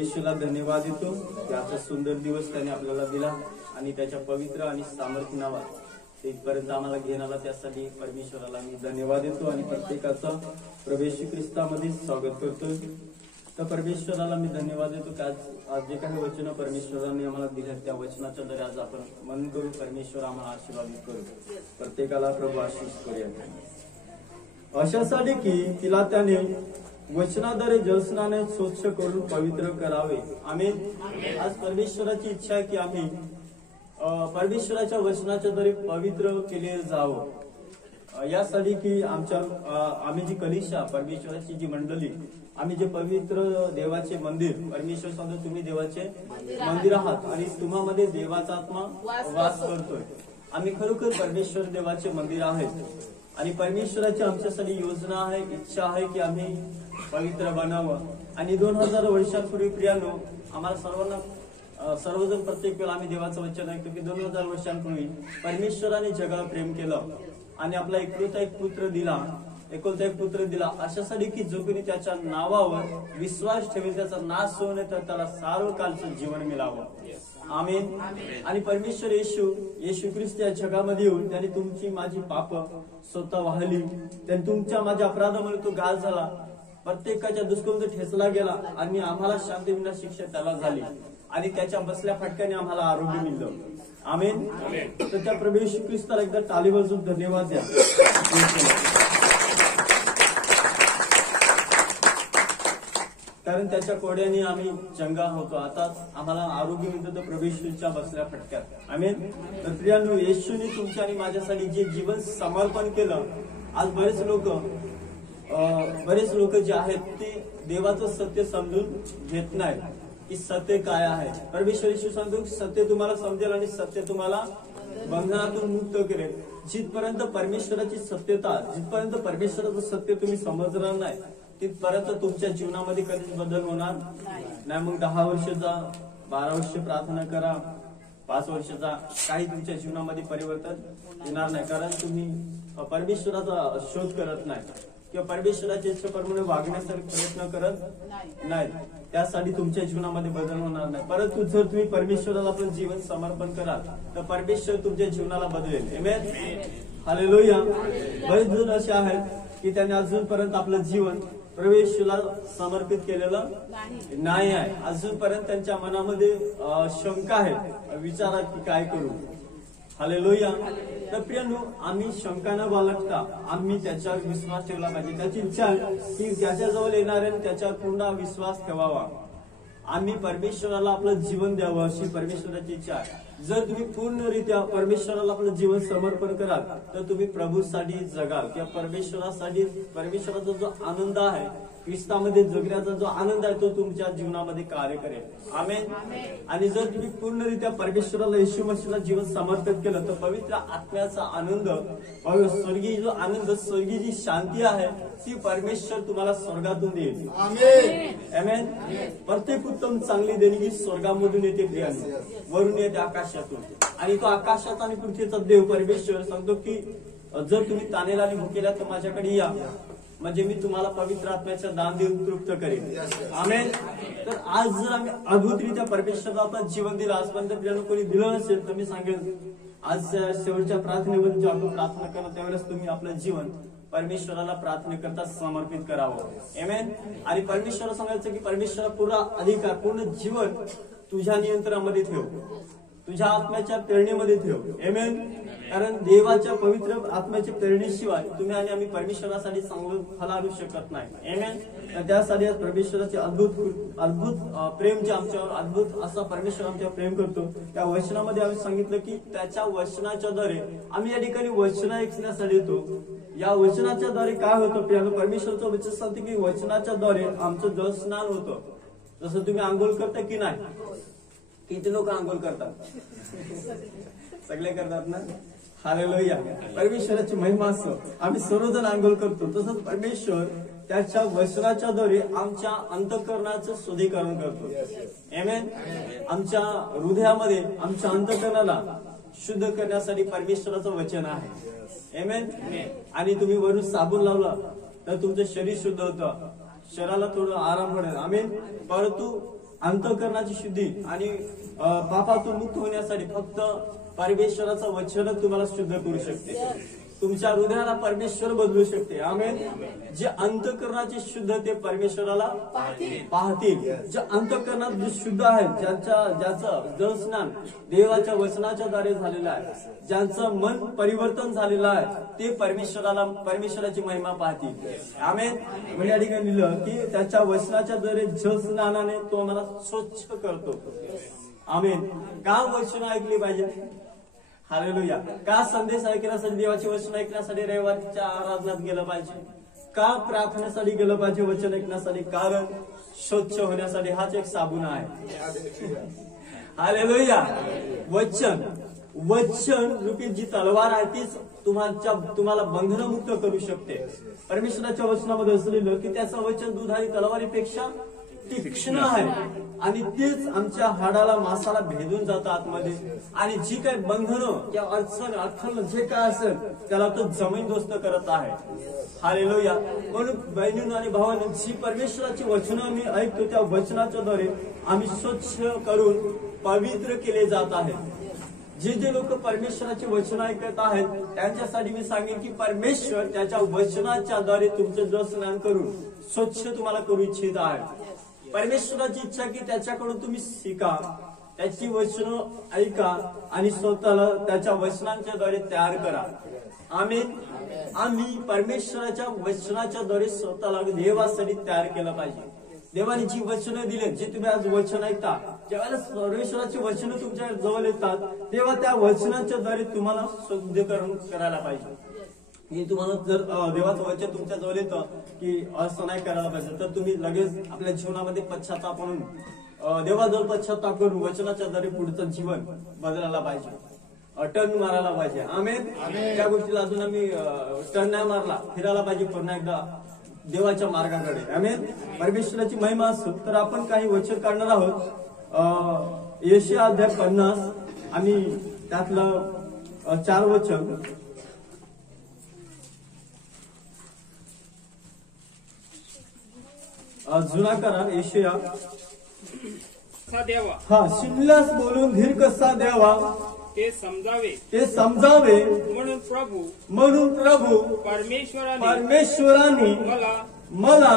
येशूला धन्यवाद देतो की आजचा सुंदर दिवस त्याने आपल्याला दिला आणि त्याच्या पवित्र आणि सामर्थ्य नावात इथपर्यंत आम्हाला घेऊन आला, त्यासाठी परमेश्वराला मी धन्यवाद देतो आणि प्रत्येकाचा प्रभू येशू ख्रिस्तामध्ये स्वागत करतो. तर परमेश्वराला मी धन्यवाद देतो की आज जे काही वचन परमेश्वराने आम्हाला दिले त्या वचनाच्या द्वारे आज आपण मन करू, परमेश्वर आम्हाला आशीर्वादित करू, प्रत्येकाला प्रभू आशीष करूया. अशासाठी की तिला त्याने वचनाद्वारे जलस्नाने स्वच्छ करून पवित्र करावे. आमेन. आज परमेश्वराची इच्छा आहे की आम्ही परमेश्वराच्या वचनाच्या द्वारे पवित्र केले जावं, यासाठी की आम्ही जी कलिशा परमेश्वराची जी मंडळी, आम्ही जे पवित्र देवाचे मंदिर, परमेश्वर सांगतो तुम्ही देवाचे मंदिर आहात आणि तुम्हामध्ये देवाचा आत्मा वास करतोय. आम्ही खरोखर परमेश्वर देवाचे मंदिर आहेत आणि परमेश्वराची आमच्यासाठी योजना आहे, इच्छा आहे की आम्ही पवित्र बनावं. आणि 2000 वर्षांपूर्वी प्रियानो आम्हाला सर्वजण प्रत्येक वेळा आम्ही देवाचं वचन ऐकतो की 2000 वर्षांपूर्वी परमेश्वराने जगाला प्रेम केलं आणि आपला एकुलता एक पुत्र दिला अशासाठी की जो कोणी त्याच्या नावावर विश्वास ठेवेल त्याचा नाश होऊ नये तर त्याला सार्वकालचं जीवन मिळावं. आमेन. आणि परमेश्वर येशू ख्रिस्त या जगामध्ये येऊन त्याने तुमची माझी पाप स्वतः वाहली, त्याने तुमच्या माझ्या अपराधामुळे तो घाल झाला, प्रत्येकाच्या दुष्कर्मात ठेचला गेला आणि आम्हाला शांती विना शिक्षा त्याला झाली आणि त्याच्या बसल्या फटक्याने आम्हाला आरोग्य मिळलं. आमेन. तर त्या प्रभू येशू ख्रिस्ताला एकदा टाळी वाजवून धन्यवाद द्या, कारण त्याच्या कोड्याने आम्ही चंगा होतो. आता आम्हाला आरोग्य मिळतं तर प्रभू येशूच्या बसल्या फटक्यात. आमेन. तर प्रियांनो, येशूने तुमच्या आणि माझ्यासाठी जे जीवन समर्पण केलं, आज बरेच लोक जे आहेत ते देवाचं सत्य समजून घेत नाही की सत्य काय आहे. परमेश्वर येशू सांगतो सत्य तुम्हाला समजेल आणि सत्य तुम्हाला बंधनातून मुक्त करेल. जिथपर्यंत परमेश्वराची सत्यता, जिथपर्यंत परमेश्वराचं सत्य तुम्ही समजणार नाही तिथपर्यंत तुमच्या जीवनामध्ये कधीच बदल होणार नाही. मग 10 वर्षाचा 12 वर्ष प्रार्थना करा, 5 वर्षाचा, काही तुमच्या जीवनामध्ये परिवर्तन येणार नाही, कारण तुम्ही परमेश्वराचा शोध करत नाही किंवा परमेश्वराच्या इच्छेप्रमाणे वागण्यासाठी प्रयत्न करत नाही. त्यासाठी तुमच्या जीवनामध्ये बदल होणार नाही. परंतु जर तुम्ही परमेश्वराला आपलं जीवन समर्पण कराल तर परमेश्वर तुमच्या जीवनाला बदलेल. आमेन. हालेलुया. बरेच जण असे आहेत की त्यांनी अजूनपर्यंत आपलं जीवन परमेश्वराला समर्पित केलेलं नाही आहे. अजूनपर्यंत त्यांच्या मनामध्ये शंका आहे, विचारात की काय करू. हालेलुया. तर प्रियांनो, आम्ही शंका न बाळगता आम्ही त्याच्यावर विश्वास ठेवला पाहिजे. त्याची इच्छा की त्याच्याजवळ येणाऱ्याने त्याच्यावर पूर्ण विश्वास ठेवावा. आम्ही परमेश्वराला आपलं जीवन द्यावं अशी परमेश्वराची इच्छा आहे. जर तुम्ही पूर्णरित्या परमेश्वराला आपलं जीवन समर्पण कराल तर तुम्ही प्रभूसाठी जगाल किंवा परमेश्वराचा जो आनंद आहे, ख्रिस्तामध्ये जगण्याचा जो आनंद आहे तो तुमच्या जीवनामध्ये कार्य करेल. आमेन. आणि जर तुम्ही पूर्णरित्या परमेश्वराला येशू मसीहला जीवन समर्पित केलं तर पवित्र आत्म्याचा आनंद, स्वर्गीय जो आनंद, स्वर्गीय जी शांती आहे ती परमेश्वर तुम्हाला स्वर्गातून देईल. आमेन. प्रत्येक उत्तम चांगली देणगी स्वर्गामधून येते प्रियांनो, वरून येते आकाशातून. आणि तो आकाशात आणि पृथ्वीचा देव परमेश्वर सांगतो की जर तुम्ही तानेला आणि भुकेला तर माझ्याकडे या, म्हणजे मी तुम्हाला पवित्र आत्म्याचं दान देऊन तृप्त करेन. आमेन. तर आज जर आम्ही अद्भुतरित्या परमेश्वराला आपलं जीवन दिलं, आजपर्यंत आपल्याला कोणी दिलं नसेल तर मी सांगेन आज शेवटच्या प्रार्थनेमध्ये जेव्हा आपण प्रार्थना करणार त्यावेळेस तुम्ही आपलं जीवन परमेश्वराला प्रार्थनेकरता समर्पित करावं. आमेन. आणि परमेश्वराला सांगायचं की परमेश्वरा पूर्ण अधिकार, पूर्ण जीवन तुझ्या नियंत्रणामध्ये ठेव, तुझ्या आत्म्याच्या प्रेरणेमध्ये ठेव. आमेन. कारण देवाच्या पवित्र आत्म्याच्या प्रेरणेशिवाय तुम्ही आणि आम्ही परमेश्वरासाठी चांगलं फल आणू शकत नाही. आमेन. तर त्यासाठी परमेश्वराचे अद्भुत प्रेम जे आमच्यावर, अद्भुत असा परमेश्वर आमच्यावर प्रेम करतो. त्या वचनामध्ये आम्ही सांगितलं की त्याच्या वचनाच्या द्वारे आम्ही या ठिकाणी वचन ऐकण्यासाठी येतो. या वचनाच्या द्वारे काय होतं प्रियांनो, परमेश्वरचं वचन सांगते की वचनाच्या द्वारे आमचं जलस्नान होतं. जसं तुम्ही आंघोळ करता की नाही, किती लोक आंघोळ करतात, सगळे करतात ना. हालेलुया. परमेश्वराची महिमा असो, आम्ही सर्वजण आंघोळ करतो. तसंच परमेश्वर त्याच्या वचनाच्या द्वारे आमच्या अंतःकरणाचं शुद्धीकरण करतो. आमेन. आमच्या हृदयामध्ये, आमच्या अंतःकरणाला शुद्ध करण्यासाठी परमेश्वराचं वचन आहे. आमेन. आणि तुम्ही वरून साबण लावला तर तुमचं शरीर शुद्ध होतं, शरीराला थोडं आराम पडेल. आमेन. परंतु अंतःकरणाची शुद्धी आणि पापातून मुक्त होण्यासाठी फक्त परमेश्वराचं वचन तुम्हाला शुद्ध करू शकते. तुमच्या हृदयाला परमेश्वर बदलू शकते. आमेन. जे अंतःकरणाचे शुद्ध ते परमेश्वराला पाहतील. जे अंतःकरणात जे शुद्ध आहेत, ज्याचं जलस्नान देवाच्या वचनाच्या द्वारे झालेलं आहे, ज्यांचं मन परिवर्तन झालेलं आहे, ते परमेश्वराची महिमा पाहतील. आमेन. म्हणजे या ठिकाणी लिहिलं की त्याच्या वचनाच्या द्वारे जलस्नानाने तो आम्हाला स्वच्छ करतो. आमेन. का वचन ऐकली पाहिजे? हालेलुया. का संदेश ऐकण्यासाठी, देवाचे वचन ऐकण्यासाठी रविवारच्या आराधनात गेलं पाहिजे? का प्रार्थनेसाठी गेलं पाहिजे वचन ऐकण्यासाठी? कारण स्वच्छ होण्यासाठी हाच एक साबुन आहे. हालेलुया. वचन रूपी जी तलवार आहे तीच तुम्हाला बंधनमुक्त करू शकते. परमेश्वराच्या वचनामध्ये असलेलं की त्याचं वचन दूध आणि तलवारीपेक्षा तीक्ष्ण आहे आणि तेच आमच्या हाडाला मासाला भेदून जातं आतमध्ये. आणि जी काही बंधनं किंवा अडचण जे काय असेल त्याला तो जमीनदोस्त करत आहे. हालेलुया. म्हणून बहिणींनो आणि भावांनो, जी परमेश्वराची वचनं आम्ही ऐकतो त्या वचनाच्या द्वारे आम्ही स्वच्छ करून पवित्र केले जात आहेत. जे लोक परमेश्वराचे वचन ऐकत आहेत त्यांच्यासाठी मी सांगेन की परमेश्वर त्याच्या वचनाच्या द्वारे तुमचं जलस्नान करून स्वच्छ तुम्हाला करू इच्छित आहे. परमेश्वराची इच्छा की त्याच्याकडून तुम्ही शिका, त्याची वचन ऐका आणि स्वतःला त्याच्या वचनांच्या द्वारे तयार करा. आमेन. आम्ही परमेश्वराच्या वचनाच्या द्वारे स्वतःला देवासाठी तयार केलं पाहिजे. देवाने जी वचनं दिले, जे तुम्ही आज वचन ऐकता, ज्यावेळेला परमेश्वराची वचनं तुमच्या जवळ येतात तेव्हा त्या वचनाच्या द्वारे तुम्हाला शुद्धीकरण करायला पाहिजे. की तुम्हाला जर देवाचं वचन तुमच्या जवळ येतं की असं नाही करायला पाहिजे तर तुम्ही लगेच आपल्या जीवनामध्ये पश्चाताप म्हणून देवाजवळ पश्चाताप करून वचनाच्या द्वारे पुढचं जीवन बदलायला पाहिजे, टर्न मारायला पाहिजे. आमेन. त्या गोष्टीला अजून आम्ही टर्न नाही मारला, फिरायला पाहिजे पुन्हा एकदा देवाच्या मार्गाकडे. आमेन. परमेश्वराची महिमा असो. तर आपण काही वचन काढणार आहोत. यशाया अध्याय 50 आणि त्यातलं 4 वचन. जुना करार यशाया. शिमल्यास बोलून धीर कसा द्यावा ते समजावे म्हणून प्रभू परमेश्वराने मला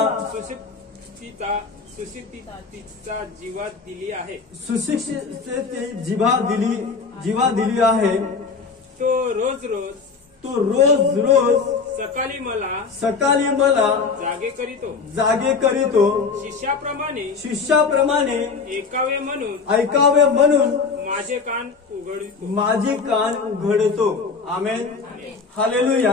सुशिक्षितता जीवा दिली आहे. सुशिक्षितते जीवा दिली आहे. तो रोज सकाळी मला जागे करीतो. शिष्याप्रमाणे ऐकावे म्हणून माझे कान उघडतो. आमेन. हालेलुया.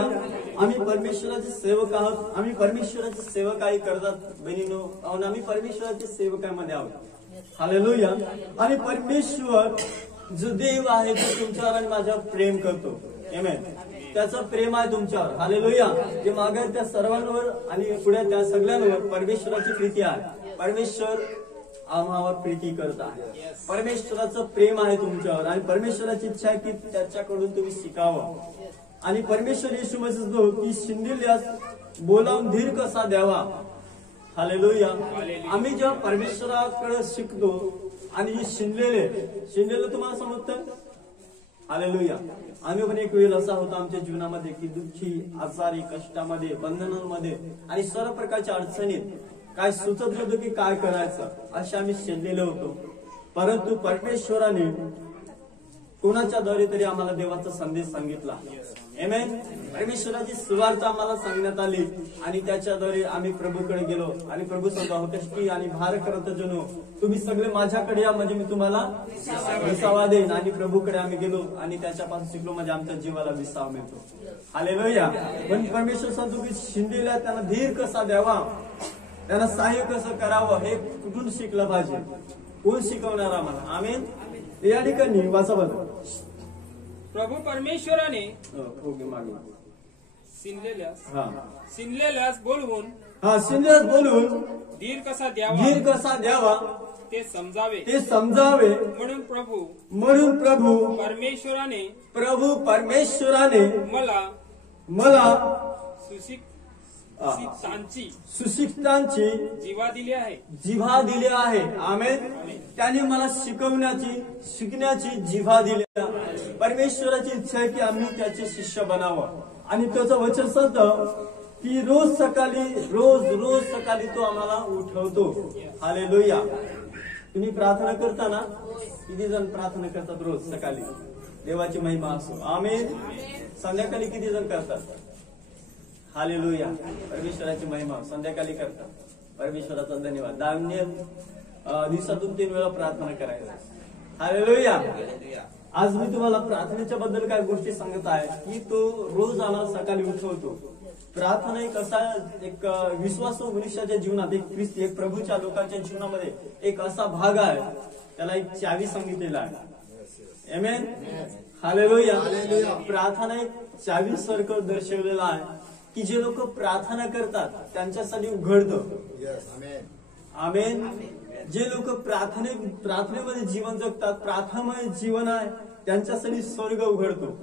आम्ही परमेश्वराचे सेवक आहोत. आम्ही परमेश्वराचे सेवकाई करतात बहिणीनो. आम्ही परमेश्वराच्या सेवकामध्ये आहोत. हालेलुया. आणि परमेश्वर जो देव आहे तो तुमच्यावर आणि माझ्यावर प्रेम करतो. आमेन. त्याचं प्रेम आहे तुमच्यावर. हालेलुया. जे मागे त्या सर्वांवर आणि पुढे त्या सगळ्यांवर परमेश्वराची प्रीती आहे. परमेश्वर आम्हावर प्रीती करत आहे. परमेश्वराचं प्रेम आहे तुमच्यावर आणि परमेश्वराची इच्छा आहे की त्याच्याकडून तुम्ही शिकावं. आणि परमेश्वर येशू मसीह की शिंदिल्यास बोलावून धीर कसा द्यावा. हालेलुया. आम्ही जेव्हा परमेश्वराकडे शिकतो आणि शिंदलेलं तुम्हाला समजतं. हालेलुया. आम्ही पण एक वेळ असा होता आमच्या जीवनामध्ये की दुःखी, आजारी, कष्टामध्ये, बंधनांमध्ये आणि सर्व प्रकारच्या अडचणीत काय सुचत नव्हतं की काय करायचं असे आम्ही शिंदलेलो होतो. परंतु परमेश्वराने कोणाच्या द्वारे तरी आम्हाला देवाचा संदेश सांगितला. आमेन. परमेश्वराची सुवार्ता आम्हाला सांगण्यात आली आणि त्याच्याद्वारे आम्ही प्रभूकडे गेलो आणि प्रभू सांगतो कष्टी आणि भार करत जनो तुम्ही सगळे माझ्याकडे या म्हणजे मी तुम्हाला विसावा देईन. आणि प्रभूकडे आम्ही गेलो आणि त्याच्यापासून शिकलो म्हणजे आमच्या जीवाला विसावा मिळतो. हालेलुया. पण परमेश्वर सांगतो की शिंदेला त्यांना धीर कसा द्यावा, त्यांना सहाय्य कसं करावं हे कुठून शिकलं पाहिजे, कोण शिकवणार आम्हाला. आमेन. या ठिकाणी वाचा बघा. प्रभू परमेश्वराने शिंदलेल्यास बोलवून धीर कसा द्यावा ते समजावे म्हणून प्रभू परमेश्वराने मला सुशिक्षितांची जीवा दिली आहे. जिव्हा दिली आहे. आमेन. त्याने मला शिकण्याची जिव्हा दिली आहे. परमेश्वराची इच्छा आहे की आम्ही त्याचे शिष्य बनावं. आणि त्याचं वचन सांगतं की रोज सकाळी तो आम्हाला उठवतो. हालेलुया. तुम्ही प्रार्थना करता ना? किती जण प्रार्थना करतात रोज सकाळी? देवाची महिमा असो. आमेन. संध्याकाळी किती जण करतात? हालेलुया. परमेश्वराची महिमा संध्याकाळी करतात. परमेश्वराचा धन्यवाद. दिवसातून 3 वेळा प्रार्थना करायला. हालेलुया. आज मी तुम्हाला प्रार्थनेच्या बद्दल काय गोष्टी सांगत आहे की तो रोज आम्हाला सकाळी उठवतो. प्रार्थना एक असा एक विश्वासू मनुष्याच्या जीवनात एक प्रभूच्या लोकांच्या जीवनामध्ये एक असा भाग आहे, त्याला एक चावी सांगितलेला आहे. आमेन. हालेलुया. प्रार्थना एक चावी सारखं दर्शवलेला आहे की जे लोक प्रार्थना करतात त्यांच्यासाठी उघडतं. आमेन. जे लोक प्रार्थनेमध्ये जीवन जगतात, प्रार्थनामय जीवन आहे, त्यांच्यासाठी स्वर्ग उघडतो.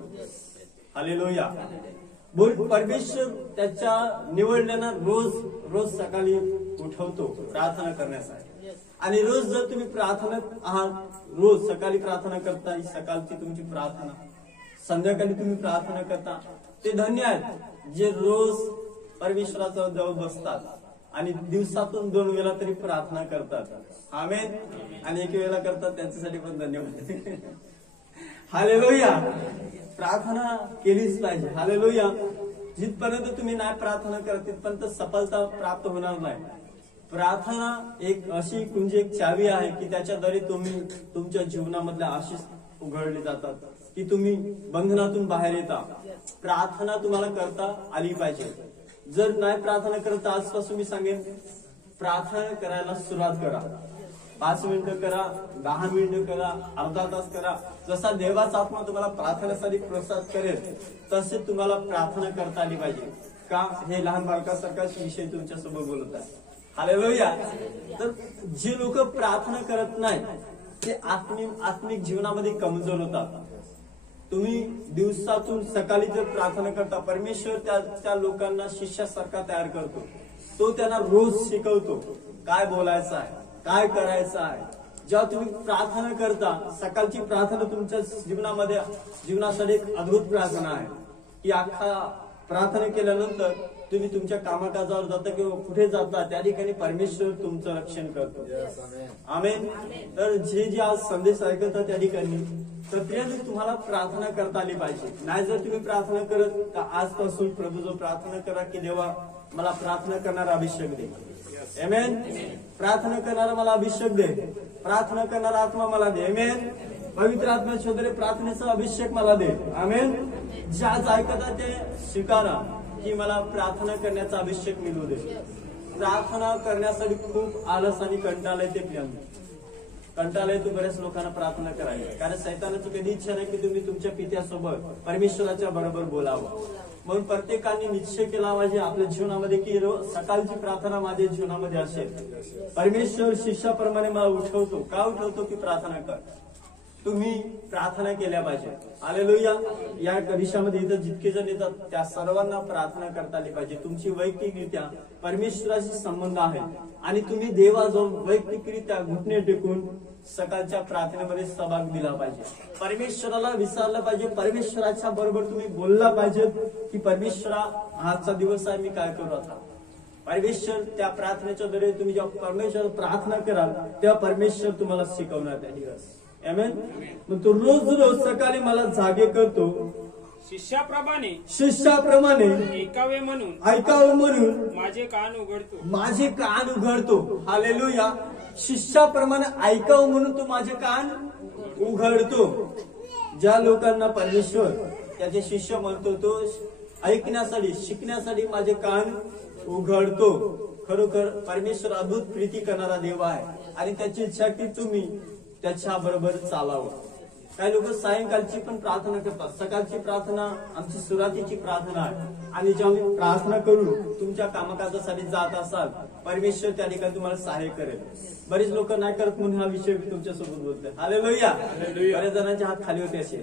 हालेलुया. परमेश्वर त्याच्या निवडलेला रोज सकाळी उठवतो प्रार्थना करण्यासाठी. आणि रोज जर तुम्ही प्रार्थना आहात, रोज सकाळी प्रार्थना करता, ही सकाळची तुमची प्रार्थना, संध्याकाळी तुम्ही प्रार्थना करता, ते धन्य आहेत जे रोज परमेश्वराच्या जवळ बसतात आणि दिवसातून 2 वेळा तरी प्रार्थना करतात. आमेन. आणि 1 वेळा करतात, त्यांच्यासाठी पण धन्यवाद. हालेलुया. प्रार्थना केलीच पाहिजे. हालेलुया. जिथपर्यंत तुम्ही नाही प्रार्थना करत तिथपर्यंत सफलता प्राप्त होणार नाही. प्रार्थना एक अशी म्हणजे एक चावी आहे की त्याच्याद्वारे तुम्ही तुमच्या जीवनामधल्या आशीष उघडले जातात, की तुम्ही बंधनातून बाहेर येता. प्रार्थना तुम्हाला करता आली पाहिजे. जर नाही प्रार्थना करत आजपासून मी सांगेन प्रार्थना करायला सुरुवात करा. 5 मिनिटं करा, 10 मिनिटं करा, अर्धा तास करा. जसा देवाचा आत्मा तुम्हाला प्रार्थनेसाठी प्रोत्साहित करेल तसे तुम्हाला प्रार्थना करता आली पाहिजे. का? हे लहान बालकासारखाच विषय तुमच्यासोबत बोलत आहे. हालेलुया. तर जे लोक प्रार्थना करत नाही ते आत्मिक जीवनामध्ये कमजोर होतात. तुम्ही दिवसातून सकाळी जर प्रार्थना करता, परमेश्वर त्या लोकांना शिष्यासारखा तयार करतो. तो त्यांना रोज शिकवतो काय बोलायचं आहे, काय करायचं आहे. जेव्हा तुम्ही प्रार्थना करता, सकाळची प्रार्थना तुमच्या जीवनासाठी एक अद्भुत प्रार्थना आहे की अख्खा प्रार्थना केल्यानंतर तुम्ही तुमच्या कामकाजावर जाता किंवा कुठे जाता त्या ठिकाणी परमेश्वर तुमचं रक्षण करतो. आमेन. तर जे आज संदेश ऐकतात त्या ठिकाणी प्रत्येकाने तुम्हाला प्रार्थना करता आली पाहिजे. नाही जर तुम्ही प्रार्थना करत तर आजपासून प्रभू जो प्रार्थना करा की देवा मला प्रार्थना करणारा अभिषेक दे. आमेन. प्रार्थना करणारा मला अभिषेक दे. प्रार्थना करणारा आत्मा मला दे. आमेन. पवित्र आत्मा शोधरे प्रार्थनेचा अभिषेक मला दे. आमेन. जे आज ऐकता ते स्वीकारा की मला प्रार्थना करण्याचा अभिषेक मिळू दे. प्रार्थना करण्यासाठी खूप आलस आणि कंटाळा येते. कंटाळा येतो बऱ्याच लोकांना प्रार्थना करायला, कारण सैतानाची कधी इच्छा नाही की तुम्ही तुमच्या पित्यासोबत परमेश्वराच्या बरोबर बोलावं. म्हणून प्रत्येकाने निश्चय केला पाहिजे आपल्या जीवनामध्ये की सकाळची प्रार्थना माझ्या जीवनामध्ये असेल. परमेश्वर शिष्याप्रमाणे मला उठवतो. का उठवतो? की प्रार्थना कर. तुम्ही प्रार्थना केल्या पाहिजे. हालेलुया. या दिवसामध्ये इथं जितके जण येतात त्या सर्वांना प्रार्थना करता आली पाहिजे. तुमची वैयक्तिकरित्या परमेश्वराशी संबंध आहे आणि तुम्ही देवाजवळ वैयक्तिकरित्या घुटणे टेकून सकाळच्या प्रार्थनेमध्ये सहभाग दिला पाहिजे. परमेश्वराला विचारलं पाहिजे. परमेश्वराच्या बरोबर तुम्ही बोलला पाहिजे की परमेश्वरा आजचा दिवस आहे, मी काय करू आता. परमेश्वर त्या प्रार्थनेच्या द्वारे तुम्ही जेव्हा परमेश्वर प्रार्थना कराल तेव्हा परमेश्वर तुम्हाला शिकवणार त्या दिवस. आमेन. मग तो रोज सकाळी मला जागे करतो. शिष्याप्रमाणे ऐकावे म्हणून माझे कान उघडतो. हालेलुया. शिष्याप्रमाणे ऐकावं म्हणून तो माझे कान उघडतो. ज्या लोकांना परमेश्वर त्याचे शिष्य म्हणतो तो ऐकण्यासाठी शिकण्यासाठी माझे कान उघडतो. खरोखर परमेश्वर अद्भुत प्रीती करणारा देव आहे आणि त्याची इच्छा की तुम्ही त्याच्या बरोबर चालावं. काही लोक सायंकाळची पण प्रार्थना करतात. सकाळची प्रार्थना आमची सुरुवातीची प्रार्थना आहे आणि जेव्हा प्रार्थना करून तुमच्या कामकाजासाठी जात असाल परमेश्वर त्या ठिकाणी तुम्हाला सहाय्य करेल. बरेच लोक नाही करत म्हणून हा विषय तुमच्यासोबत बोलतोय. हालेलुया. बऱ्याच जणांचे हात खाली होते असे.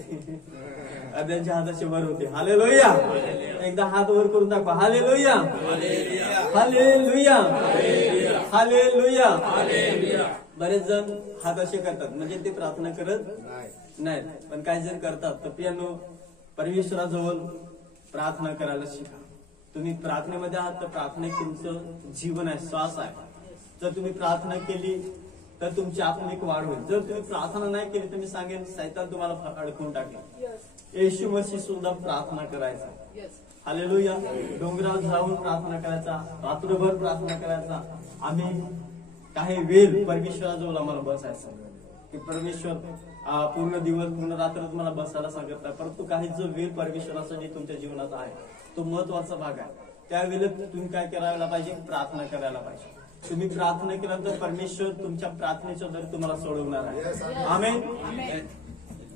अर्ध्यांच्या हाताचे वर होते. हालेलुया. एकदा हात वर करून दाखवा. Hallelujah, hallelujah, hallelujah. बरेच जण हात असे करतात म्हणजे ते प्रार्थना करत नाहीत, पण काही जण करतात. तर प्रियांनो, परमेश्वराजवळ प्रार्थना करायला शिका. तुम्ही प्रार्थनेमध्ये आहात तर प्रार्थना तुमचं जीवन आहे, श्वास आहे. जर तुम्ही प्रार्थना केली तर तुमची आत्मिक वाढ होईल. जर तुम्ही प्रार्थना नाही केली तर मी सांगेन सैतान तुम्हाला अडकवून टाकेल. येशू मसीह सुद्धा प्रार्थना करायचा. हालेलुया. डोंगरावर जाऊन प्रार्थना करायचा, रात्रभर प्रार्थना करायचा. आम्ही काही वेळ परमेश्वराजवळ आम्हाला बसायचं की परमेश्वर पूर्ण दिवस पूर्ण रात्र तुम्हाला बसायला सांगत नाही, परंतु काही जो वेळ परमेश्वरासाठी तुमच्या जीवनात आहे तो महत्वाचा भाग आहे. त्यावेळेला तुम्ही काय करायला पाहिजे? प्रार्थना करायला पाहिजे. तुम्ही प्रार्थना केल्यानंतर परमेश्वर तुमच्या प्रार्थनेच्या द्वारे तुम्हाला सोडवणार आहे. आमेन.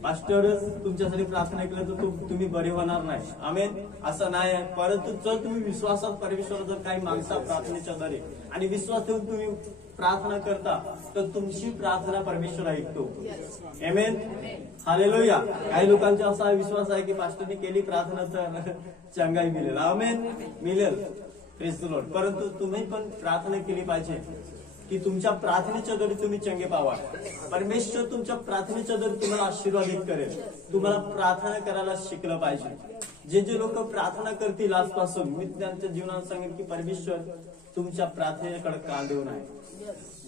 पास्टरच तुमच्यासाठी प्रार्थना केलं तर तुम्ही बरे होणार नाही. आमेन. असं नाही आहे. परंतु जर तुम्ही विश्वासात परमेश्वर जर काही मागता प्रार्थनेच्या द्वारे आणि विश्वास ठेवून तुम्ही प्रार्थना करता तर तुमची प्रार्थना परमेश्वर ऐकतो. आमेन. हालेलुया. काही लोकांचा असा विश्वास आहे की पास्टरने केली प्रार्थना तर चंगाई मिळेल. आमेन. मिळेल. Praise the Lord. परंतु तुम्ही पण प्रार्थना केली पाहिजे की तुमच्या प्रार्थनेच्या द्वारे तुम्ही चंगे पावा. परमेश्वर तुमच्या प्रार्थनेच्या द्वारे तुम्हाला आशीर्वादित करेल. तुम्हाला प्रार्थना करायला शिकलं पाहिजे. जे जे लोक प्रार्थना करतील आजपासून, मी त्यांच्या जीवनात सांगेन की परमेश्वर तुमच्या प्रार्थनेकडे कान देऊन आहे.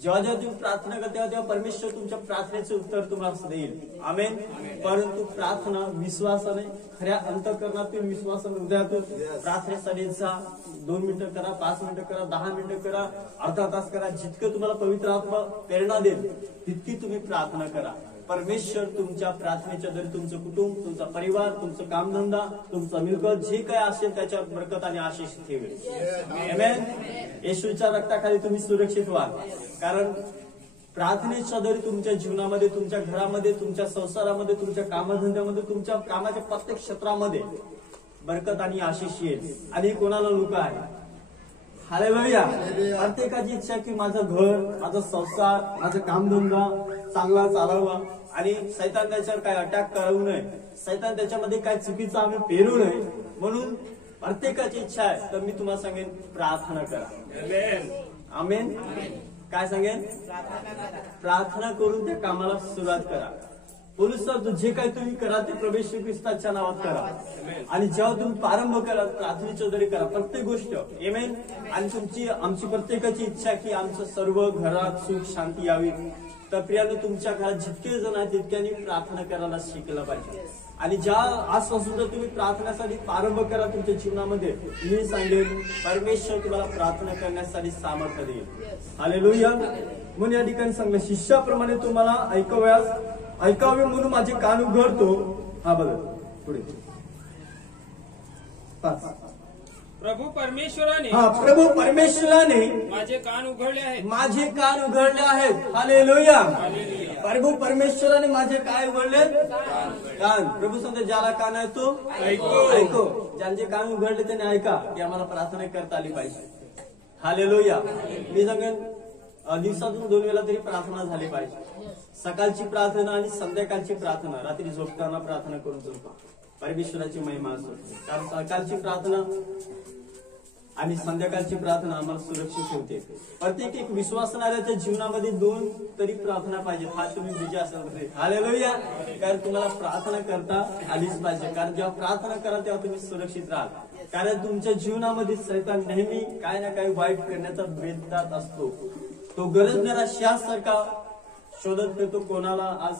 जेव्हा जेव्हा तुम्ही प्रार्थना करता तेव्हा परमेश्वर तुमच्या प्रार्थनेचे उत्तर तुम्हाला देईल. आमेन. परंतु प्रार्थना विश्वासाने, खऱ्या अंतःकरणातील विश्वासाने, हृदयातून प्रार्थनेसाठी जा. 2 मिनिटं करा, 5 मिनिटं करा, 10 मिनिटं करा, अर्धा तास करा. जितकं तुम्हाला पवित्र आत्मा प्रेरणा देईल तितकी तुम्ही प्रार्थना करा. परमेश्वर तुमच्या प्रार्थनेच्या द्वारे तुमचं कुटुंब, तुमचा परिवार, तुमचं कामधंदा, तुमचा मिळकत जे काय असेल त्याच्यावर बरकत आणि आशीष ठेवेल. आमेन. येशूच्या रक्ताखाली तुम्ही सुरक्षित व्हा. कारण प्रार्थनेच्या द्वारे तुमच्या जीवनामध्ये, तुमच्या घरामध्ये, तुमच्या संसारामध्ये, तुमच्या कामधंद्यामध्ये, तुमच्या कामाच्या प्रत्येक क्षेत्रामध्ये बरकत आणि आशीष येईल. आणि कोणाला नको आहे? हालेलुया. प्रत्येकाची इच्छा की माझं घर, माझा संसार, माझा कामधंदा चांगला चालावा आणि सैतान त्याच्यावर काय अटॅक करू नये, सैतान त्याच्यामध्ये काय चुकीचं आम्ही पेरू नये, म्हणून प्रत्येकाची इच्छा आहे. तर मी तुम्हाला सांगेन प्रार्थना करा. आमेन. काय सांगेन? प्रार्थना करून त्या कामाला सुरुवात करा. पोलीस जे काही तुम्ही करा ते प्रभू येशू ख्रिस्ताच्या नावात करा. आणि जेव्हा तुम्ही प्रारंभ करा प्रार्थनेच्या द्वारे करा प्रत्येक गोष्ट. आमेन. आणि आमची प्रत्येकाची इच्छा की आमचं सर्व घरात सुख शांती यावी. तर प्रियाने तुमच्या घरात जितके जण आहेत तितक्यांनी प्रार्थना करायला शिकलं पाहिजे. आणि ज्या आजपासून जर तुम्ही प्रार्थनेसाठी प्रारंभ करा तुमच्या जीवनामध्ये, मी सांगेन परमेश्वर तुम्हाला प्रार्थना करण्यासाठी सामर्थ्य देईल. हालेलुया. म्हणून या ठिकाणी सांगलं, शिष्याप्रमाणे तुम्हाला ऐकावे म्हणून माझे कान उघडतो. हा बघा पुढे 5. प्रभू परमेश्वराने माझे कान उघडले आहेत. माझे कान उघडले आहेत. हालेलुया. प्रभू परमेश्वराने माझे काय उघडले? कान. प्रभू सांगते ज्याला कान आहे तो ऐको. ज्यांचे कान उघडले त्याने ऐका की आम्हाला प्रार्थना करता आली पाहिजे. हालेलुया. मी सांगेन दिवसातून 2 वेळा तरी प्रार्थना झाली पाहिजे. सकाळची प्रार्थना आणि संध्याकाळची प्रार्थना. रात्री झोपताना प्रार्थना करून झोपा. परमेश्वराची महिमा असो. कारण सकाळची प्रार्थना आणि संध्याकाळची प्रार्थना आम्हाला सुरक्षित ठेवते. प्रत्येक एक विश्वासणाऱ्याच्या जीवनामध्ये 2 तरी प्रार्थना पाहिजे. हा तुम्ही बिजी असाल तरी. हालेलुया. कारण तुम्हाला प्रार्थना करता आलीच पाहिजे. कारण जेव्हा प्रार्थना करा तेव्हा तुम्ही सुरक्षित राहाल. कारण तुमच्या जीवनामध्ये सैतान नेहमी काय ना काही वाईट करण्याचा बेतात असतो. तो गरजणारा शासारखा शोधत फिरतो कोणाला आज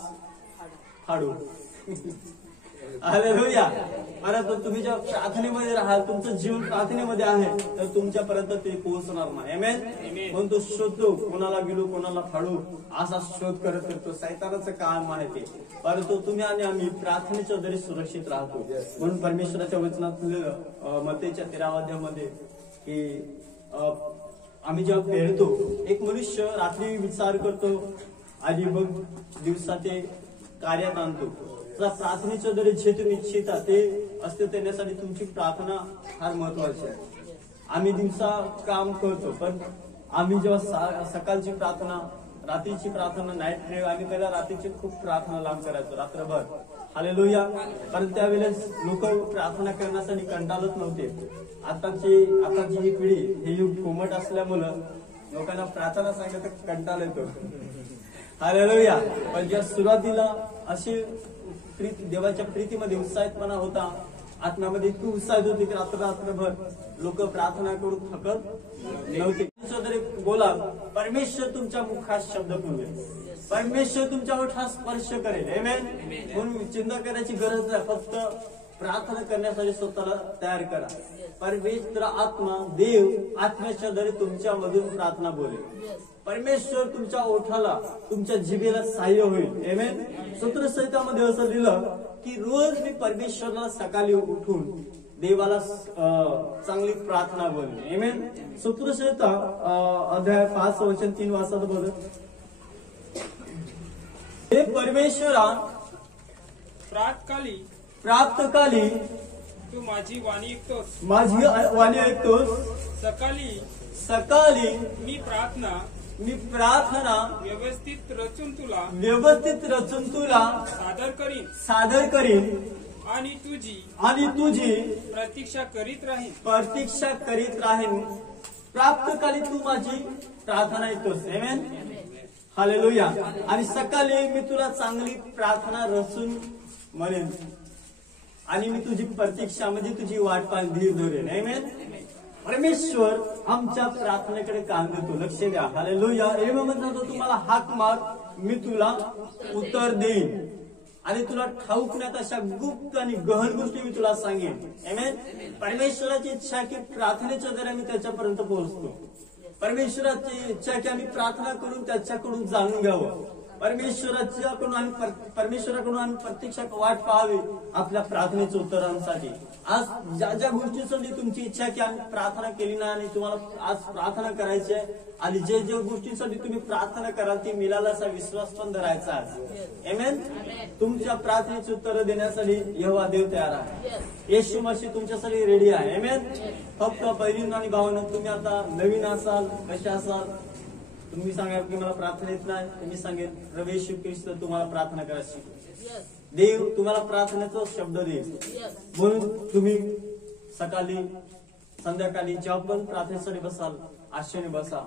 फाडू. हालेलुया. परंतु तुम्ही जेव्हा प्रार्थनेमध्ये राहाल, तुमचं जीवन प्रार्थनेमध्ये आहे तर तुमच्यापर्यंत ते पोहोचणार नाही. आमेन. म्हणून तो शोधतो कोणाला गेलो कोणाला फाडू असा शोध करत फिरतो. सैतानाचं काम आहे ते. परंतु तुम्ही आणि आम्ही प्रार्थनेच्या द्वारे सुरक्षित राहतो. म्हणून परमेश्वराच्या वचनातलं मत्तेच्या 13व्या अध्यायामध्ये की आम्ही जेव्हा पेरतो, एक मनुष्य रात्री विचार करतो आणि मग दिवसाचे कार्यात आणतो. प्रार्थनेच्या द्वारे जे तुम्ही इच्छिता ते असते देण्यासाठी तुमची प्रार्थना फार महत्वाची आहे. आम्ही दिवसा काम करतो पण आम्ही जेव्हा सकाळची प्रार्थना, रात्रीची प्रार्थना नाईट प्रेयर आम्ही पहिला रात्रीची खूप प्रार्थना लांब करायचो रात्रभर. हालेलुया. कारण त्यावेळेस लोक प्रार्थना करण्यासाठी कंटाळत नव्हते. आताची ही पिढी हे युग कोमट असल्यामुळं लोकांना प्रार्थना सांगितलं तर कंटाळा येतो. हालेलुया. पण ज्या सुरुवातीला अशी देवाच्या प्रीतीमध्ये उत्साहितपणा होता, आत्म्यामध्ये इतकी उत्साहित होती की रात्रभर लोक प्रार्थना करून थकत नव्हते. बोला, परमेश्वर तुमच्या मुखात शब्द बोलेल, परमेश्वर तुमच्या ओठास स्पर्श करेल. आमेन. म्हणून चिंता करायची गरज नाही, फक्त प्रार्थना करण्यासाठी स्वतःला तयार करा. पवित्र आत्मा, देव आत्म्याच्या द्वारे तुमच्या मधून प्रार्थना बोलेल. परमेश्वर तुमच्या ओठाला, तुमच्या जिभेला सहाय्य होईल. आमेन. सूत्रसंहितामध्ये असं लिहिलं की रोज मी परमेश्वराला सकाळी उठून देवाला चांगली प्रार्थना बोलेल. आमेन. सूत्रसंहिता अध्याय 5:3 वाजता बोलत, हे परमेश्वरा, प्रातकाली तू माझी वाणी ऐकतोस, माझी वाणी ऐकतोस. सकाळी मी प्रार्थना व्यवस्थित रचून तुला सादर करीन आणि तुझी प्रतीक्षा करीत राहीन. प्राप्तकाली तू माझी प्रार्थना ऐकतोस. आमेन. हालेलुया. आणि सकाळी मी तुला चांगली प्रार्थना रचून म्हणेन आणि मी तुझी प्रतीक्षा म्हणजे तुझी वाट पाहून धीर धरेन. आमेन. परमेश्वर आमच्या प्रार्थनेकडे कान देतो. लक्ष द्या. हालेलुया. एवढं म्हणतो, तुम्हाला हाक मार, मी तुला उत्तर देईन आणि तुला ठाऊक नाही अशा गुप्त आणि गहन गोष्टी मी तुला सांगेन. आमेन. परमेश्वराची इच्छा की प्रार्थनेच्या द्वारे मी त्याच्यापर्यंत पोहोचतो. परमेश्वराची इच्छा की आम्ही प्रार्थना करून त्याच्याकडून जाणून घ्यावं. परमेश्वराकडून आम्ही प्रत्यक्षात वाट पाहावी आपल्या प्रार्थनेच्या उत्तरांसाठी. आज ज्या गोष्टींसाठी तुमची इच्छा की आम्ही प्रार्थना केली नाही आणि तुम्हाला आज प्रार्थना करायची आहे आणि जे गोष्टींसाठी तुम्ही प्रार्थना कराल ती मिळाला असा विश्वास पण धरायचा आज. आमेन. तुमच्या प्रार्थनेची उत्तर देण्यासाठी यहोवा देव तयार आहे. येशू मसीह तुमच्यासाठी रेडी आहे. आमेन. फक्त बहिणींनो आणि भावांनो, तुम्ही आता नवीन असाल, कसे असाल, तुम्ही सांगा की मला प्रार्थना येत नाही, तुम्ही सांगेल प्रभू येशू ख्रिस्त तुम्हाला प्रार्थना करायला शिकवेल. देव तुम्हाला प्रार्थनेचा शब्द देईल. म्हणून तुम्ही सकाळी संध्याकाळी जेव्हा पण प्रार्थनेसाठी बसाल, आशेने बसा.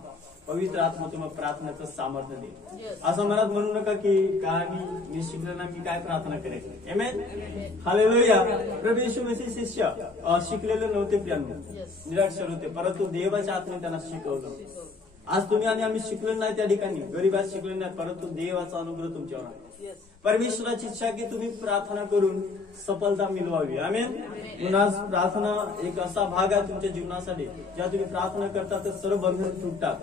पवित्र आत्मा तुम्हाला प्रार्थनेचं सामर्थ्य देईल. असं मनात म्हणू नका की काय मी शिकलो ना, मी काय प्रार्थना करेल. आमेन. हालेलुया. प्रभू येशू मसीह शिष्य शिकलेले नव्हते, प्रियांनो, निराक्षर होते, परंतु देवाच्या आत्म्याने त्यांना शिकवलं. आज तुम्ही आणि आम्ही शिकलो नाही त्या ठिकाणी, गरीबात शिकलो नाही, परंतु देवाचा अनुग्रह तुमच्यावर आहे. परमेश्वराची इच्छा की तुम्ही प्रार्थना करून सफलता मिळवावी. आमेन. म्हणून आज प्रार्थना एक असा भाग आहे तुमच्या जीवनासाठी, जेव्हा तुम्ही प्रार्थना करता तर सर्व बंधन तुटतात.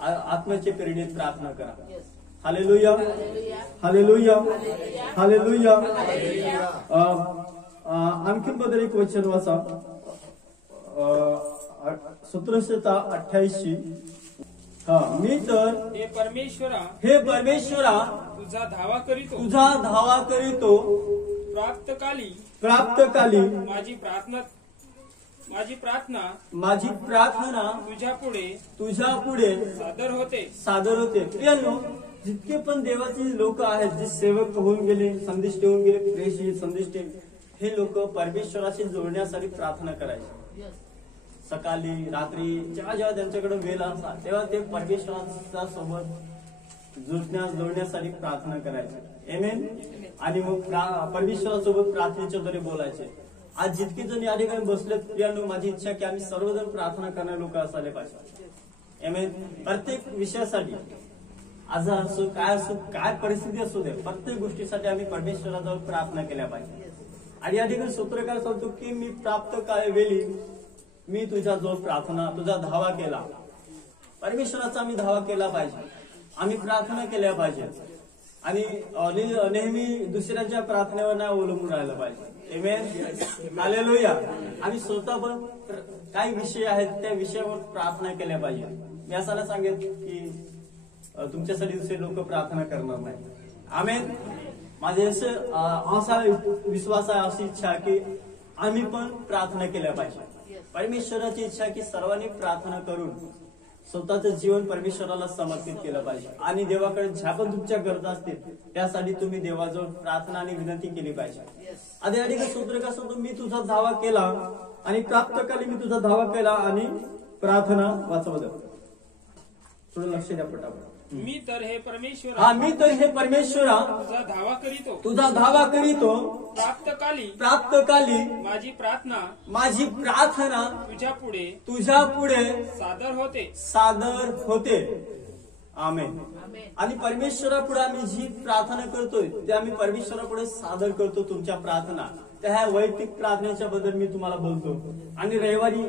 आत्म्याच्या प्रेरणेत प्रार्थना करा. हालेलुया. हालेलुया. हालेलुया. आणखीन बदल एक वचन वाचा. सूत्रसंहिता 28. मी तर हे परमेश्वरा तुझा धावा करीतो. प्राप्तकाली माझी प्रार्थना तुझ्या पुढे सादर होते. प्रियांनो, जितके पण देवाचे लोक आहेत, जे सेवक होऊन गेले, संदिष्ट होऊन गेले, प्रेषित संदिष्ट, हे लोक परमेश्वराशी जोडण्यासाठी प्रार्थना करायचे. सकाळी रात्री जेव्हा त्यांच्याकडे वेळ असला तेव्हा ते परमेश्वराच्या सोबत जोडण्यासाठी प्रार्थना करायचे. आमेन. आणि मग परमेश्वरासोबत प्रार्थनेच्या द्वारे बोलायचे. आज जितके जण या ठिकाणी बसलेत, प्रियांनो, माझी इच्छा की आम्ही सर्वजण प्रार्थना करणारे लोक असायला पाहिजे. आमेन. प्रत्येक विषयासाठी, आजार असो, काय परिस्थिती असू दे, प्रत्येक गोष्टीसाठी आम्ही परमेश्वराजवळ प्रार्थना केल्या पाहिजे. आणि या ठिकाणी सूत्रकार सांगतो की मी प्राप्त काय वेळी मी तुझ्या जो प्रार्थना, तुझा धावा केला. परमेश्वराचा आम्ही धावा केला पाहिजे, आम्ही प्रार्थना केल्या पाहिजे आणि नेहमी दुसऱ्यांच्या प्रार्थनेवर नाही अवलंबून राहिलं पाहिजे. आमेन. हालेलुया. आम्ही स्वतः पण काही विषय आहेत त्या विषयावर प्रार्थना केल्या पाहिजे. मी असाला सांगेन की तुमच्यासाठी दुसरे लोक प्रार्थना करणार नाही. आमेन. माझे असा विश्वास आहे, अशी इच्छा की आम्ही पण प्रार्थना केल्या पाहिजे. परमेश्वराची इच्छा की सर्वांनी प्रार्थना करून स्वतःचं जीवन परमेश्वराला समर्पित केलं पाहिजे आणि देवाकडे ज्या पण तुमच्या गरजा असतील त्यासाठी तुम्ही देवाजवळ प्रार्थना आणि विनंती केली पाहिजे. आधी आधी सूत्र का सांगतो, मी तुझा धावा केला आणि प्राप्तकाली मी तुझा धावा केला आणि प्रार्थना वाचवलं. थोडं लक्ष द्या पटापट. मी तर हे परमेश्वर हा, मी तर हे परमेश्वरा तुझा धावा करीतो, तुझा धावा करीतो, प्राप्तकाली माझी प्रार्थना तुझ्या पुढे सादर होते. आमेन. आणि परमेश्वरापुढे आम्ही जी प्रार्थना करतोय ते आम्ही परमेश्वरापुढे सादर करतो तुमच्या प्रार्थना. त्या ह्या वैयक्तिक प्रार्थनेच्या बद्दल मी तुम्हाला बोलतो. आणि रविवारी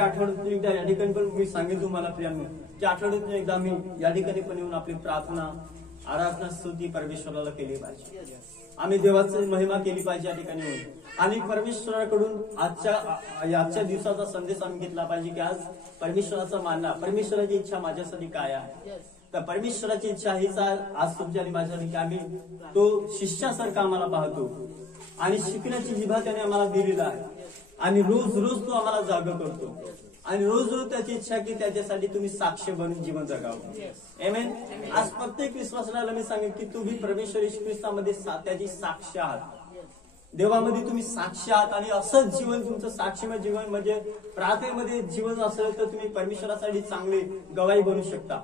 आठवड्यातून एकदा या ठिकाणी पण मी सांगेन तुम्हाला प्रियांनो की आठवड्यातून एकदा आम्ही या ठिकाणी पण येऊन आपली प्रार्थना, आराधना, स्तुती परमेश्वराला केली पाहिजे. आम्ही देवाची महिमा केली पाहिजे या ठिकाणी येऊन. आणि परमेश्वराकडून आजच्या दिवसाचा संदेश आम्ही घेतला पाहिजे की आज परमेश्वराचा मानना, परमेश्वराची इच्छा माझ्यासाठी काय आहे. तर परमेश्वराची इच्छा हीच आज तुमच्या आणि माझ्यासाठी की आम्ही तो शिष्यासारखा आम्हाला पाहतो आणि शिकण्याची जिभा त्याने आम्हाला दिलेला आहे आणि रोज रोज तो आम्हाला जाग करतो आणि रोज रोज त्याची इच्छा की त्याच्यासाठी तुम्ही साक्ष बनून जीवन जगावं. आमेन. आज प्रत्येक विश्वासाला मी सांगेन की तुम्ही परमेश्वर येशू ख्रिस्तामध्ये त्याची साक्ष आहात. देवामध्ये तुम्ही साक्षी आहात आणि असंच जीवन तुमचं साक्षीमय जीवन म्हणजे प्रार्थनेमध्ये जीवन असेल तर तुम्ही परमेश्वरासाठी चांगले गवाही बनू शकता.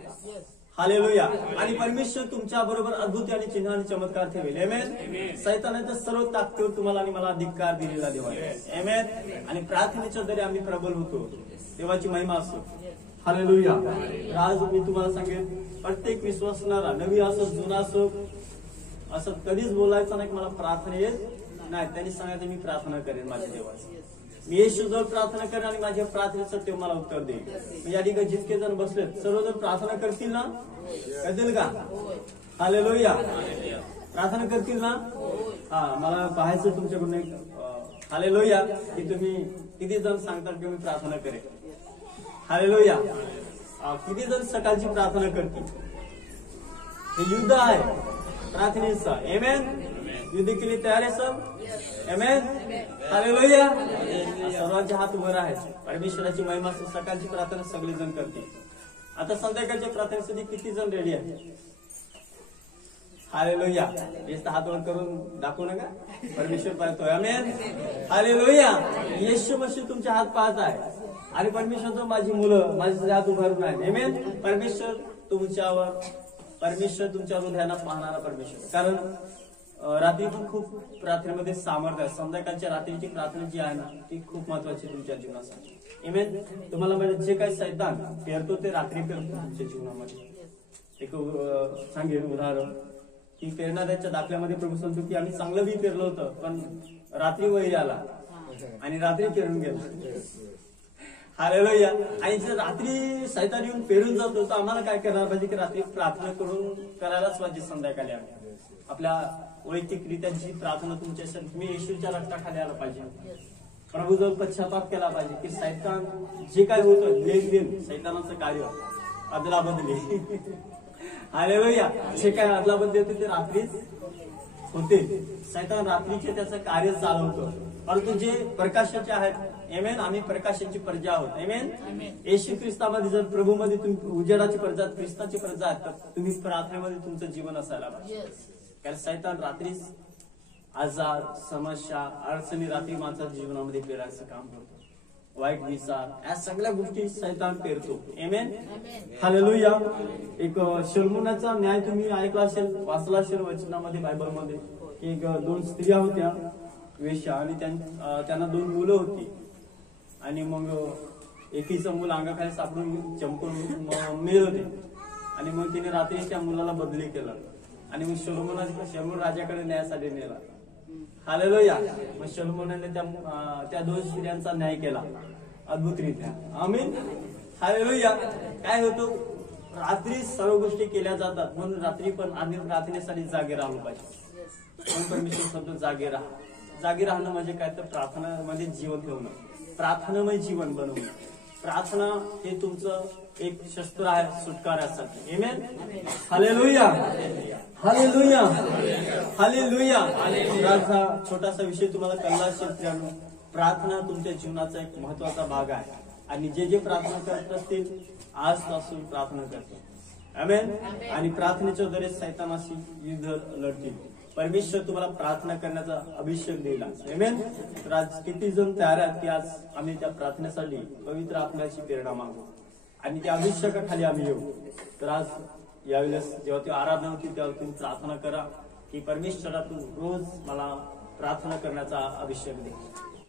हालेलुया. आणि परमेश्वर तुमच्या बरोबर अद्भुत आणि चिन्ह आणि चमत्कार ठेवेल. आमेन. सैतानाच्या सर्व ताकदीवर तुम्हाला आणि मला अधिकार दिलेला देव आहे. आमेन. आणि प्रार्थनेच्या द्वारे आम्ही प्रबल होतो. देवाची महिमा असो. हालेलुया. आज मी तुम्हाला सांगेन प्रत्येक विश्वासणारा नवी असो जुना असो असं कधीच बोलायचं नाही की मला प्रार्थना येत नाही. त्यांनी सांगायचं मी प्रार्थना करेन माझ्या देवाची, मी येशूजवळ प्रार्थना करेन आणि माझ्या प्रार्थनेचं ते मला उत्तर देईल. या ठिकाणी जितके जण बसलेत सर्वजण प्रार्थना करतील ना? करतील का? हालेलुया. प्रार्थना करतील ना? हा, मला पाहायचं तुमच्याकडून एक हालेलुया की तुम्ही किती जण सांगतात की मी प्रार्थना करेन. हालेलुया. किती जण सकाळची प्रार्थना करतील? हे युद्ध आहे प्रार्थनेचं. आमेन. युद्ध केली तयार आहे सब? आमेन. हालेलुया. सर्वांचे हात वर आहेत. परमेश्वराची महिमा सकाळची प्रार्थना सगळे जण करतील. आता संध्याकाळच्या प्रार्थनेसाठी किती जण रेडी आहेत? हालेलुया. येस हात वर करून दाखवू नका, परमेश्वर पाहतोय. आमेन. हालेलुया. येशू मसीह तुमचे हात पाहत आहे आणि परमेश्वर माझी मुलं माझे हात उभारून आहेत. आमेन. परमेश्वर तुमच्या हृदयाला पाहणारा परमेश्वर. कारण रात्री पण खूप प्रार्थनेमध्ये सामर्थ्य आहे. संध्याकाळच्या रात्रीची प्रार्थना जी आहे ना ती खूप महत्वाची तुमच्या जीवनासाठी. आमेन. तुम्हाला म्हणजे जे काही सैतान पेरतो ते रात्री पेरतो तुमच्या जीवनामध्ये. एक सांगेन उदाहरण की पेरणाऱ्याच्या दाखल्यामध्ये प्रभू सांगतो की आम्ही चांगलं बी पेरलं होतं पण रात्री वैरी आला आणि रात्री पेरून गेला. हालेलुया. आणि जर रात्री सैतान येऊन पेरून जातो तर आम्हाला काय करायला पाहिजे की रात्री प्रार्थना करायलाच पाहिजे. संध्याकाळी आम्ही आपल्या वैयक्तिकरित्या जी प्रार्थना तुमच्यासाठी तुम्ही येशूच्या रक्ताखाली आला पाहिजे. प्रभूजवळ पश्चाताप केला पाहिजे की सैतान जे काय होतं लेनदेन सैतानाचं कार्य अदलाबदली हालेलुया जे काय अदलाबदली होते ते रात्रीच होते. सैतान रात्रीचे त्याचं कार्य चालवतो. परंतु जे प्रकाशाचे आहेत आमेन, आम्ही प्रकाशाची प्रजा आहोत. आमेन. येशू ख्रिस्तामध्ये जर प्रभूमध्ये तुम्ही उजेडाची प्रजा ख्रिस्ताची प्रजा आहेत तर तुम्ही प्रार्थनेमध्ये तुमचं जीवन असायला पाहिजे. कारण सैतान रात्रीच आजार, समस्या, अडचणी रात्री माणसाच्या जीवनामध्ये पेरायचं काम करतो. वाईट विचार या सगळ्या गोष्टी सैतान पेरतो. आमेन. हालेलुया. एक शलमोनाचा न्याय तुम्ही ऐकला असेल, वाचला असेल वचनामध्ये बायबलमध्ये. एक 2 स्त्रिया होत्या वेश्या आणि त्यांना 2 मुलं होती आणि मग एकीचं मूल अंगाखाली सापडून चमकून मेल होते आणि मग तिने रात्री त्या मुलाला बदली केला आणि मग शलोमोन राजाकडे न्यायासाठी नेला. हालेलुया. मग शलोमोनाने त्या 2 स्त्रियांचा न्याय केला अद्भुतरित्या. आमीन. हालेलुया. काय होतं रात्री सर्व गोष्टी केल्या जातात म्हणून रात्री पण आम्ही प्रार्थनेसाठी जागे राहलो पाहिजे. म्हणून परमेश्वर शब्द जागे राहा. जागे राहणं म्हणजे काय तर प्रार्थनामध्ये जीवन ठेवणं, प्रार्थनामय जीवन बनवणं. प्रार्थना हे तुमचं एक शस्त्र आहे सुटकाऱ्यासाठी. आमेन. हालेलुया. हालेलुया. हालेलुया. छोटासा विषय तुम्हाला कळला असेल. प्रार्थना तुमच्या जीवनाचा एक महत्वाचा भाग आहे. आणि जे जे प्रार्थना करत असतील आजपासून प्रार्थना करतील. आमेन. आणि प्रार्थनेच्या द्वारे सैतानाशी युद्ध लढतील. परमेश्वर तुम्हाला प्रार्थना करण्याचा अभिषेक देईल. आमेन. तर आज किती जण तयार आहेत की आज आम्ही त्या प्रार्थनेसाठी पवित्र आत्म्याची प्रेरणा मागू आणि त्या अभिषेकाखाली आम्ही येऊ. तर आज यावेळेस जेव्हा ती आराधना होती तेव्हा तुम्ही प्रार्थना करा की परमेश्वरा तू रोज मला प्रार्थना करण्याचा अभिषेक दे.